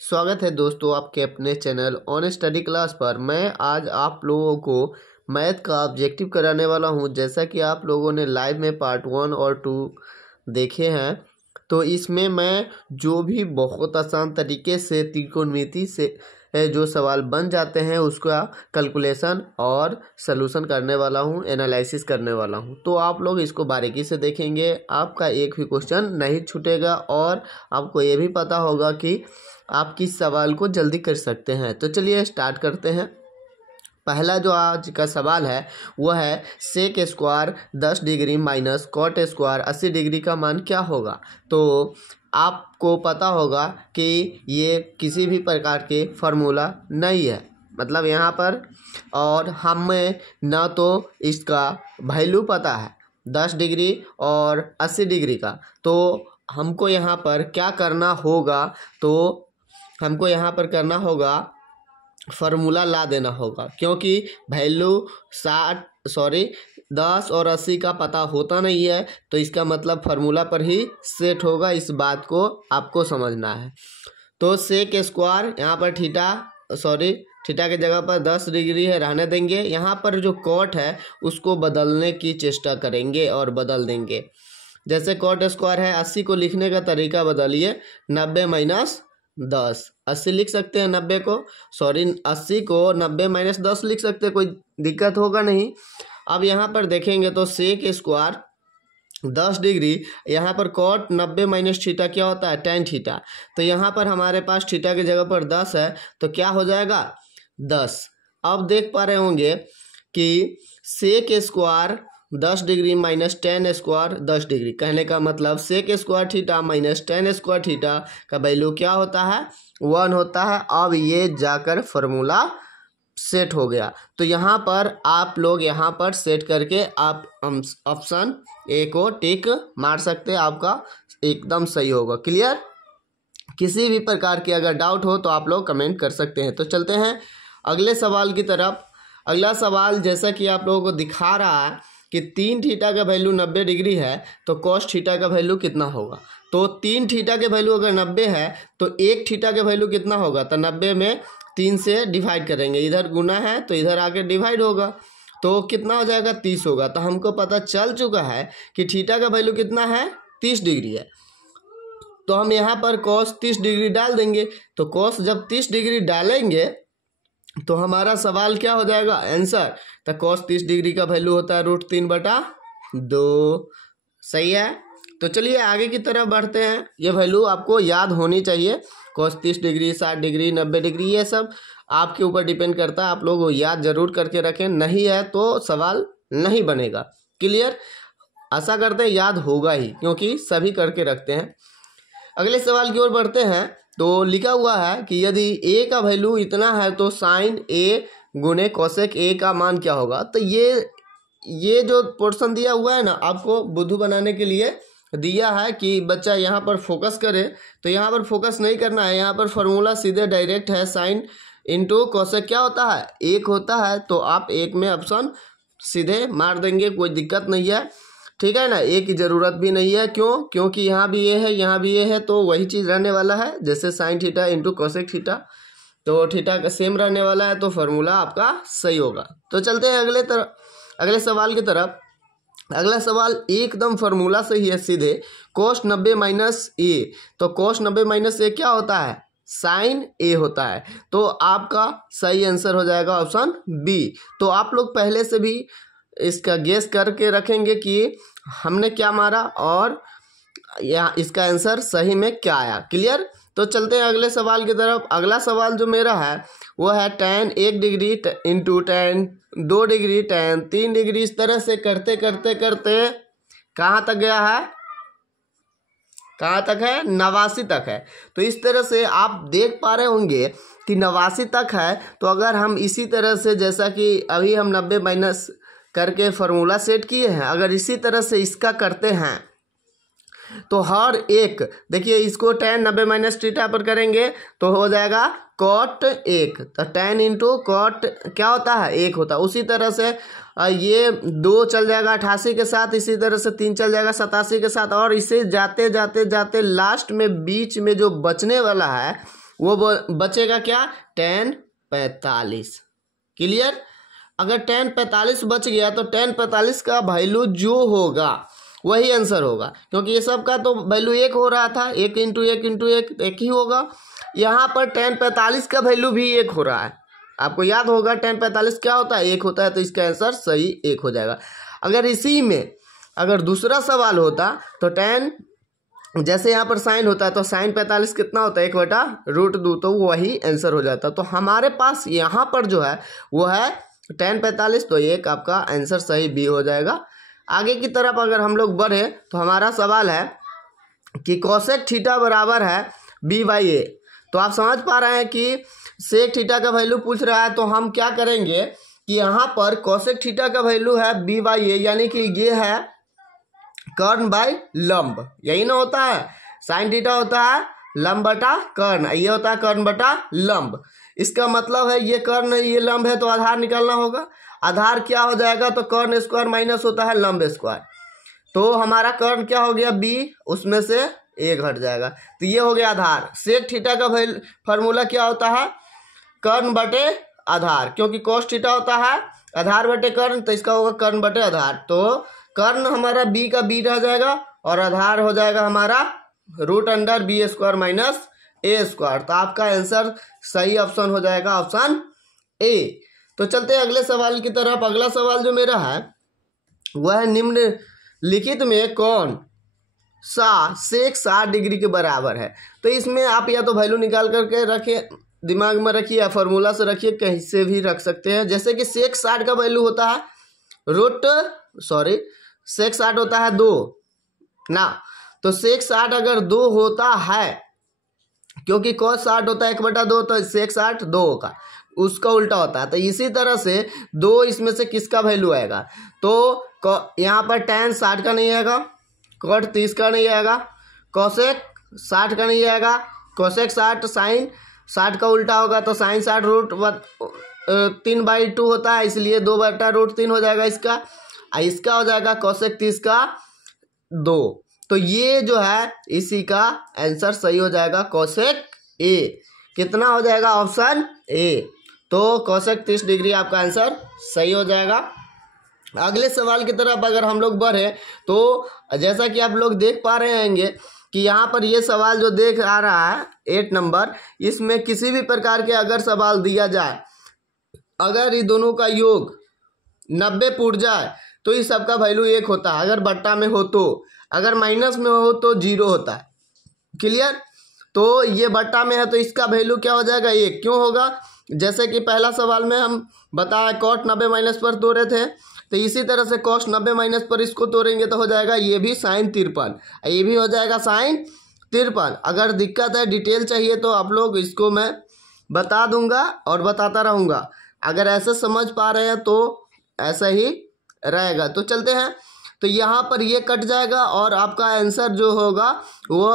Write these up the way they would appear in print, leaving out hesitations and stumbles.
स्वागत है दोस्तों आपके अपने चैनल ऑन स्टडी क्लास पर। मैं आज आप लोगों को मैथ का ऑब्जेक्टिव कराने वाला हूं। जैसा कि आप लोगों ने लाइव में पार्ट 1 और 2 देखे हैं, तो इसमें मैं जो भी बहुत आसान तरीके से त्रिकोणमिति से जो सवाल बन जाते हैं उसका कैलकुलेशन और सलूशन करने वाला हूं, एनालिसिस करने वाला हूं। तो आप लोग इसको बारीकी से देखेंगे, आपका एक भी क्वेश्चन नहीं छूटेगा और आपको ये भी पता होगा कि आप किस सवाल को जल्दी कर सकते हैं। तो चलिए स्टार्ट करते हैं। पहला जो आज का सवाल है वह है sec square 10 degree minus cot square 80 degree का मान क्या होगा। तो आपको पता होगा कि ये किसी भी प्रकार के फार्मूला नहीं है, मतलब यहाँ पर, और हमें ना तो इसका वैल्यू पता है 10 डिग्री और 80 डिग्री का। तो हमको यहाँ पर क्या करना होगा, तो हमको यहाँ पर करना होगा फार्मूला ला देना होगा, क्योंकि वैल्यू 10 और 80 का पता होता नहीं है, तो इसका मतलब फार्मूला पर ही सेट होगा। इस बात को आपको समझना है। तो सेक स्क्वायर यहाँ पर थीटा के जगह पर 10 डिग्री है, रहने देंगे। यहाँ पर जो कॉट है उसको बदलने की चेष्टा करेंगे और बदल देंगे। जैसे कॉट स्क्वायर है, 80 को लिखने का तरीका बदलिए, 90 माइनस 10, 80 लिख सकते हैं 90 को, 80 को 90 माइनस 10 लिख सकते हैं, कोई दिक्कत होगा नहीं। अब यहाँ पर देखेंगे तो सेक स्क्वायर 10 डिग्री, यहाँ पर कॉट 90 माइनस थीटा क्या होता है, टेन थीटा। तो यहाँ पर हमारे पास थीटा की जगह पर 10 है, तो क्या हो जाएगा 10। अब देख पा रहे होंगे कि sec square 10 degree minus tan square 10 degree, कहने का मतलब sec square theta minus tan square theta का वैल्यू क्या होता है, 1 होता है। अब ये जाकर फार्मूला सेट हो गया। तो यहाँ पर आप लोग यहाँ पर सेट करके आप ऑप्शन ए को टिक मार सकते हैं, आपका एकदम सही होगा। क्लियर? किसी भी प्रकार की अगर डाउट हो तो आप लोग कमेंट कर सकते हैं। तो चलते हैं अगले सवाल की तरफ। अगला सवाल जैसा कि आप लोगों को दिखा रहा है कि 3 थीटा का वैल्यू 90 डिग्री है, तो कॉस थीटा का वैल्यू कितना होगा। तो 3 थीटा के वैल्यू अगर 90 है तो 1 थीटा के वैल्यू कितना होगा, तो 90 में 3 से डिवाइड करेंगे, इधर गुना है तो इधर आके डिवाइड होगा, तो कितना हो जाएगा 30 होगा। तो हमको पता चल चुका है कि थीटा का वैल्यू कितना है, 30 डिग्री है। तो हम यहाँ पर कॉस 30 डिग्री डाल देंगे। तो कॉस जब 30 डिग्री डालेंगे तो हमारा सवाल क्या हो जाएगा, आंसर। तो cos 30 डिग्री का वैल्यू होता है √3/2। सही है। तो चलिए आगे की तरफ बढ़ते हैं। ये वैल्यू आपको याद होनी चाहिए, cos 30 डिग्री, 60 डिग्री, 90 डिग्री, ये सब आपके ऊपर डिपेंड करता है। आप लोग याद जरूर करके रखें, नहीं है तो सवाल नहीं बनेगा। क्लियर? आशा करते हैं याद होगा ही, क्योंकि सभी करके रखते हैं। अगले सवाल की ओर बढ़ते हैं। तो लिखा हुआ है कि यदि a का वैल्यू इतना है तो साइन a गुने कोसेक a का मान क्या होगा। तो ये जो पोर्शन दिया हुआ है ना, आपको बुद्धू बनाने के लिए दिया है कि बच्चा यहाँ पर फोकस करे। तो यहाँ पर फोकस नहीं करना है, यहाँ पर फार्मूला सीधे डायरेक्ट है, साइन इंटू कोसेक क्या होता है, 1 होता है। तो आप 1 में ऑप्शन सीधे मार देंगे, कोई दिक्कत नहीं है, ठीक है ना। एक की ज़रूरत भी नहीं है, क्यों, क्योंकि यहाँ भी ये है, यहाँ भी ये है, तो वही चीज़ रहने वाला है। जैसे sine theta into cosec theta, तो थीटा का सेम रहने वाला है, तो फार्मूला आपका सही होगा। तो चलते हैं अगले सवाल की तरफ। अगला सवाल एकदम फार्मूला से ही है, सीधे कोस 90 माइनस ए। तो कोस 90 माइनस ए क्या होता है, साइन ए होता है। तो आपका सही आंसर हो जाएगा ऑप्शन बी। तो आप लोग पहले से भी इसका गेस करके रखेंगे कि हमने क्या मारा और यहाँ इसका आंसर सही में क्या आया। क्लियर? तो चलते हैं अगले सवाल की तरफ। अगला सवाल जो मेरा है वो है tan 1 degree into tan 2 degree tan 3 degree. इस तरह से करते करते करते कहाँ तक गया है, कहाँ तक है, 89 तक है। तो इस तरह से आप देख पा रहे होंगे कि 89 तक है। तो अगर हम इसी तरह से, जैसा कि अभी हम 90 माइनस करके फार्मूला सेट किए हैं, अगर इसी तरह से इसका करते हैं तो हर एक, देखिए इसको tan 90 माइनस थीटा पर करेंगे तो हो जाएगा cot 1। तो tan इंटू कॉट क्या होता है, 1 होता है। उसी तरह से ये 2 चल जाएगा 88 के साथ, इसी तरह से 3 चल जाएगा 87 के साथ, और इसे जाते जाते जाते लास्ट में बीच में जो बचने वाला है वो बचेगा क्या, tan 45। क्लियर। अगर tan 45 बच गया तो tan 45 का वैल्यू जो होगा वही आंसर होगा, क्योंकि ये सब का तो वैल्यू 1 हो रहा था, 1 इंटू 1 इंटू 1 ही होगा। यहाँ पर tan 45 का वैल्यू भी 1 हो रहा है। आपको याद होगा tan 45 क्या होता है, 1 होता है, तो इसका आंसर सही 1 हो जाएगा। अगर इसी में अगर दूसरा सवाल होता तो tan, जैसे यहाँ पर साइन होता है तो साइन 45 कितना होता है, 1/√2, तो वही आंसर हो जाता। तो हमारे पास यहाँ पर जो है वो है tan 45, तो एक आपका आंसर सही बी हो जाएगा। आगे की तरफ अगर हम लोग बढ़े तो हमारा सवाल है कि कोसेक थीटा बराबर है b/a। तो आप समझ पा रहे हैं कि सेक थीटा का वैल्यू पूछ रहा है, तो हम क्या करेंगे कि यहाँ पर कोसेक थीटा का वैल्यू है b/a, यानी कि ये है कर्ण बाय लंब, यही ना होता है। साइन थीटा होता है लंब बटा कर्ण, ये होता है कर्ण बटा लंब। इसका मतलब है ये कर्ण ये लंब है तो आधार निकालना होगा। आधार क्या हो जाएगा, तो कर्ण स्क्वायर माइनस होता है लंब स्क्वायर। तो हमारा कर्ण क्या हो गया b, उसमें से a घट जाएगा, तो ये हो गया आधार। सेक थीटा का फार्मूला क्या होता है, कर्ण बटे आधार, क्योंकि कोस थीटा होता है आधार बटे कर्ण, तो इसका होगा कर्ण बटे आधार। तो कर्ण हमारा b का b रह जाएगा और आधार हो जाएगा हमारा √b² माइनस a²। तो आपका आंसर सही ऑप्शन हो जाएगा ऑप्शन ए। तो चलते हैं अगले सवाल की तरफ। अगला सवाल जो मेरा है वह है निम्नलिखित में कौन सा सेक 60 डिग्री के बराबर है। तो इसमें आप या तो वैल्यू निकाल करके रखिए, दिमाग में रखिए, या फॉर्मूला से रखिए, कहीं से भी रख सकते हैं। जैसे कि सेक 60 का वैल्यू होता है सेक 60 होता है 2 ना, तो सेक 60 अगर 2 होता है, क्योंकि cos 60 होता है 1/2, तो सेक 60 2 होगा, उसका उल्टा होता है। तो इसी तरह से 2 इसमें से किसका वैल्यू आएगा, तो यहाँ पर tan 60 का नहीं आएगा, cot 30 का नहीं आएगा, कोसेक 60 का नहीं आएगा, कोसेक 60 साइन 60 का उल्टा होगा, तो साइन 60 √3/2 होता है, इसलिए 2/√3 हो जाएगा इसका। इसका हो जाएगा कोसेक 30 का 2। तो ये जो है इसी का आंसर सही हो जाएगा कोसेक ए। कितना हो जाएगा, ऑप्शन ए। तो कोसेक 30 डिग्री आपका आंसर सही हो जाएगा। अगले सवाल की तरफ अगर हम लोग बढ़े तो जैसा कि आप लोग देख पा रहे होंगे कि यहाँ पर ये सवाल जो देख आ रहा है 8 नंबर, इसमें किसी भी प्रकार के अगर सवाल दिया जाए, अगर ये दोनों का योग 90 पूर जाए तो इस सबका वैल्यू 1 होता है, अगर बट्टा में हो तो, अगर माइनस में हो तो 0 होता है। क्लियर। तो ये बट्टा में है तो इसका वैल्यू क्या हो जाएगा, 1 क्यों होगा, जैसे कि पहला सवाल में हम बताया कॉट 90 माइनस पर तोड़े थे, तो इसी तरह से कॉस 90 माइनस पर इसको तोड़ेंगे तो हो जाएगा ये भी साइन 53, ये भी हो जाएगा साइन 53। अगर दिक्कत है डिटेल चाहिए तो आप लोग इसको मैं बता दूंगा और बताता रहूँगा। अगर ऐसे समझ पा रहे हैं तो ऐसा ही रहेगा। तो चलते हैं, तो यहाँ पर ये कट जाएगा और आपका आंसर जो होगा वो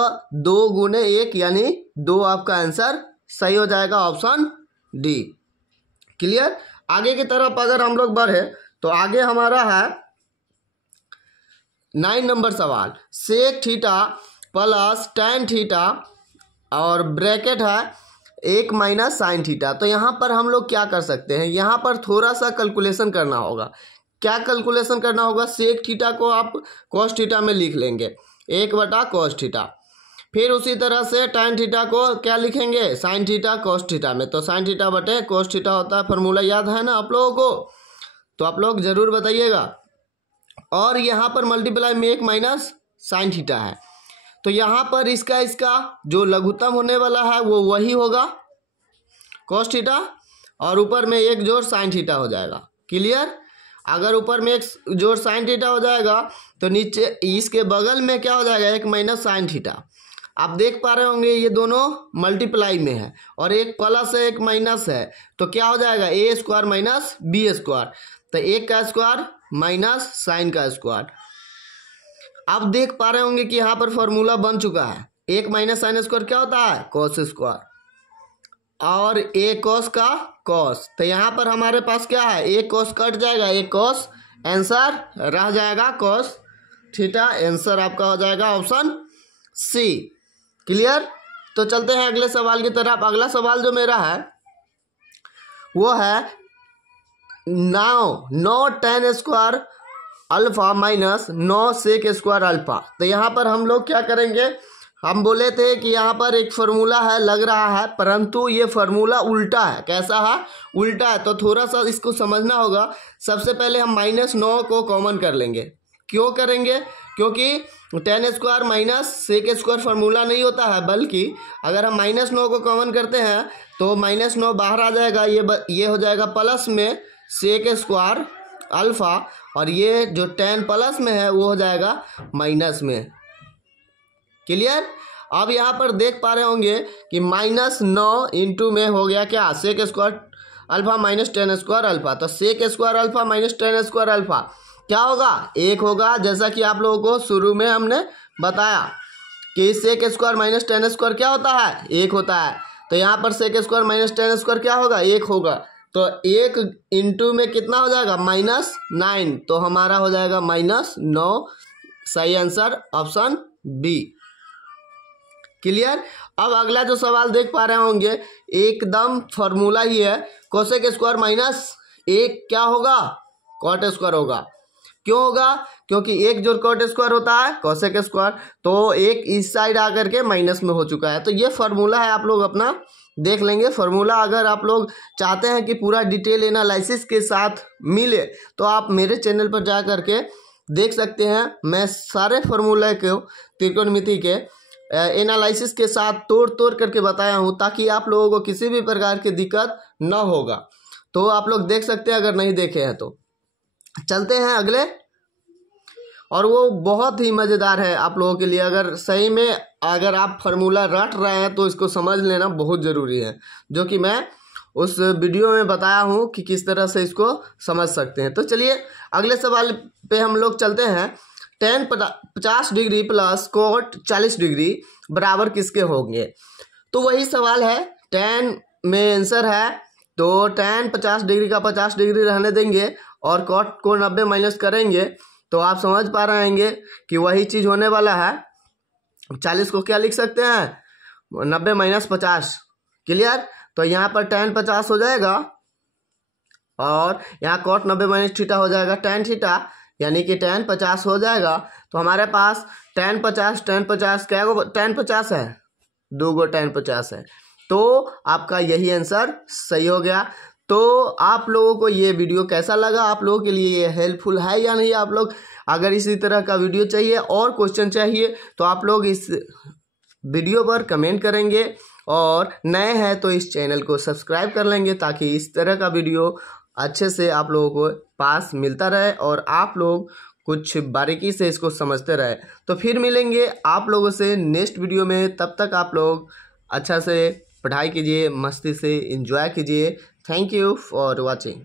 2 × 1 यानी 2 आपका आंसर सही हो जाएगा, ऑप्शन डी। क्लियर। आगे की तरफ अगर हम लोग बढ़े तो आगे हमारा है 9 नंबर सवाल, sec theta plus tan theta और ब्रैकेट है 1 माइनस साइन थीटा। तो यहाँ पर हम लोग क्या कर सकते हैं, यहाँ पर थोड़ा सा कैलकुलेशन करना होगा। क्या कैलकुलेशन करना होगा, सेक थीटा को आप कॉस थीटा में लिख लेंगे 1/cos थीटा, फिर उसी तरह से tan थीटा को क्या लिखेंगे, साइन थीटा कॉस थीटा में। तो साइन थीटा बटे कॉस थीटा होता है, फार्मूला याद है ना आप लोगों को, तो आप लोग जरूर बताइएगा। और यहाँ पर मल्टीप्लाई में 1 माइनस साइन थीटा है, तो यहाँ पर इसका जो लघुत्तम होने वाला है वो वही होगा कॉस थीटा, और ऊपर में 1 जोड़ साइन थीटा हो जाएगा। क्लियर। अगर ऊपर में 1 जोड़ साइन थीटा हो जाएगा तो नीचे इसके बगल में क्या हो जाएगा, 1 माइनस साइन थीटा। आप देख पा रहे होंगे ये दोनों मल्टीप्लाई में है और एक प्लस है एक माइनस है, तो क्या हो जाएगा a² माइनस b²। तो 1 का स्क्वायर माइनस साइन का स्क्वायर। आप देख पा रहे होंगे कि यहाँ पर फॉर्मूला बन चुका है, 1 माइनस साइन स्क्वायर क्या होता है, कॉस स्क्वायर, और a कॉस का कॉस। तो यहाँ पर हमारे पास क्या है, 1 कॉस कट जाएगा, 1 कॉस, आंसर रह जाएगा कॉस थीटा। आंसर आपका हो जाएगा ऑप्शन सी। क्लियर। तो चलते हैं अगले सवाल की तरफ। अगला सवाल जो मेरा है वो है 9 tan square alpha minus 9 sec square alpha. तो यहाँ पर हम लोग क्या करेंगे, हम बोले थे कि यहाँ पर एक फार्मूला है लग रहा है, परंतु ये फार्मूला उल्टा है। कैसा है? उल्टा है। तो थोड़ा सा इसको समझना होगा। सबसे पहले हम -9 को कॉमन कर लेंगे। क्यों करेंगे? क्योंकि tan square minus sec square formula नहीं होता है, बल्कि अगर हम -9 को कॉमन करते हैं तो -9 बाहर आ जाएगा, ये हो जाएगा प्लस में सेक स्क्वायर अल्फा, और ये जो tan प्लस में है वो हो जाएगा माइनस में। क्लियर? अब यहाँ पर देख पा रहे होंगे कि -9 इंटू में हो गया क्या, sec square alpha minus tan square alpha. तो sec square alpha minus tan square alpha क्या होगा? 1 होगा। जैसा कि आप लोगों को शुरू में हमने बताया कि sec square minus tan square क्या होता है? 1 होता है। तो यहाँ पर sec square minus tan square क्या होगा? 1 होगा। तो 1 इंटू में कितना हो जाएगा? -9। तो हमारा हो जाएगा -9। सही आंसर ऑप्शन बी। क्लियर? अब अगला जो सवाल देख पा रहे होंगे एकदम फॉर्मूला ही है। कोसेक स्क्वायर माइनस 1 क्या होगा? कॉट स्क्वायर होगा। क्यों होगा? क्योंकि एक जो कॉट स्क्वायर होता है कोसेक स्क्वायर, तो एक इस साइड आकर के माइनस में हो चुका है। तो ये फार्मूला है, आप लोग अपना देख लेंगे फार्मूला। अगर आप लोग चाहते हैं कि पूरा डिटेल एनालिसिस के साथ मिले तो आप मेरे चैनल पर जा करके देख सकते हैं। मैं सारे फार्मूले को त्रिकोणमिति के एनालिसिस के साथ तोड़ करके बताया हूँ, ताकि आप लोगों को किसी भी प्रकार की दिक्कत न होगा। तो आप लोग देख सकते हैं अगर नहीं देखे हैं तो। चलते हैं अगले, और वो बहुत ही मज़ेदार है आप लोगों के लिए। अगर सही में अगर आप फार्मूला रट रहे हैं तो इसको समझ लेना बहुत ज़रूरी है, जो कि मैं उस वीडियो में बताया हूँ कि किस तरह से इसको समझ सकते हैं। तो चलिए अगले सवाल पे हम लोग चलते हैं। tan 50 degree plus cot 40 degree बराबर किसके होंगे? तो वही सवाल है, tan में आंसर है तो tan 50 डिग्री का 50 डिग्री रहने देंगे और cot को 90 माइनस करेंगे, तो आप समझ पा रहे होंगे कि वही चीज़ होने वाला है। 40 को क्या लिख सकते हैं? 90 माइनस 50। क्लियर? तो यहाँ पर tan 50 हो जाएगा और यहाँ cot 90 माइनस थीटा हो जाएगा tan थीटा, यानी कि tan 50 हो जाएगा। तो हमारे पास tan 50 क्या गो tan 50 है? 2 गो tan 50 है। तो आपका यही आंसर सही हो गया। तो आप लोगों को ये वीडियो कैसा लगा? आप लोगों के लिए ये हेल्पफुल है या नहीं? आप लोग अगर इसी तरह का वीडियो चाहिए और क्वेश्चन चाहिए तो आप लोग इस वीडियो पर कमेंट करेंगे, और नए हैं तो इस चैनल को सब्सक्राइब कर लेंगे, ताकि इस तरह का वीडियो अच्छे से आप लोगों को पास मिलता रहे और आप लोग कुछ बारीकी से इसको समझते रहे। तो फिर मिलेंगे आप लोगों से नेक्स्ट वीडियो में। तब तक आप लोग अच्छा से पढ़ाई कीजिए, मस्ती से एंजॉय कीजिए। Thank you for watching.